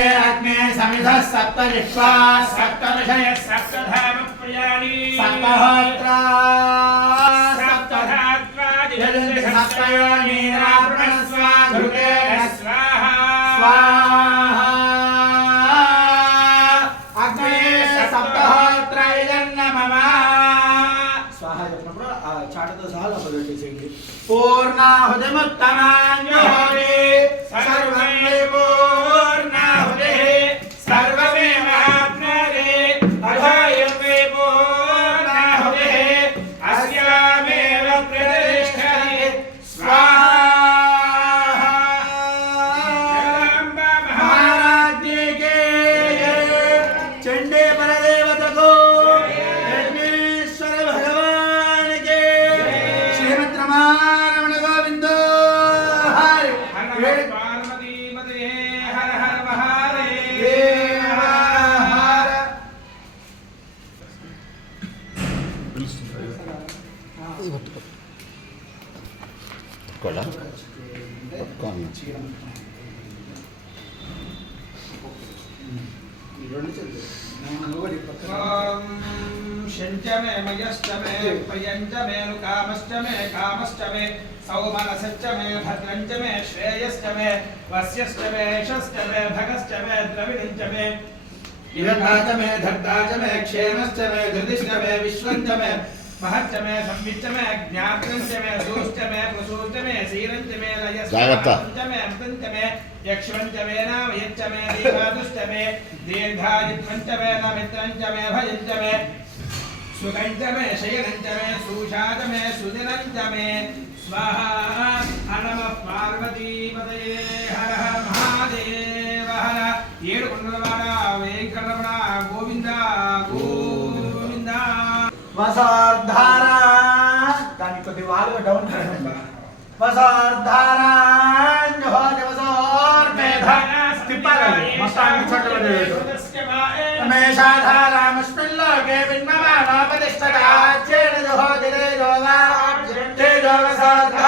अग्ने समिधः सप्त विश्वा सप्त विषयः सप्तधाम प्रियाणि सप्तहोत्रा सप्तधात्वा दिशन्ति सप्तयोनीराप्रणस्वा धृते स्वाहा स्वाहा अग्ने सप्तहोत्रा इदन्नमम स्वाहा చెప్పినప్పుడు ఆ చాటతో సహా లోపల పెట్టేసేయండి పూర్ణాహుతిముత్తమాన్యోహి సర్వం పూర్ణాహుతి సర్వమేవాప్నోతి అథాయం పూర్ణాహుతి అస్యామేవ ప్రతిష్టతి స్వాహా జగదాంబ మహారాజ్ఞీ కే చండే పరదేవతకు యజ్ఞేశ్వర భగవాన్ కే శ్రీమద్ రమణ గోవింద హరి పార్వతీ మదే హర హర మహాదేవ హర కొలా शंचमे मयश्चमे पयंचमे कामश्चमे कामश्चमे सौमनसश्चमे भद्रंचमे श्रेयश्चमे वस्यश्चमे यशश्चमे भगश्चमे द्रविणंचमे इदधाचमे धर्ताचमे क्षेमश्चमे धृतिश्चमे विश्वंचमे महच्चमे संविच्चमे ज्ञात्रंचमे सूश्चमे प्रसूश्चमे सीरंचमे लयश्चमे अमृतंचमे यक्षवंचमे नामयच्चमे दीर्घादुश्चमे दीर्घायुत्वंचमे नमित्रंचमे भयंचमे सुगंचमे शयनंचमे सुषाचमे सुदिनंचमे स्वाहा नमः पार्वती पतये हर हर महादेव हर येरुकुंडलवाड वेंकटरमण गोविंद गोविंद वसार्धारा दानी कोई वाले डाउन वसार्धारा जो वसार मेधाना स्थिपाले मस्तांग छटले रमेशाधारा मुस्मिल्लोके बिन्ममानोपदिष्टका चेण जो दिले जोगा ते जो वसार्धारा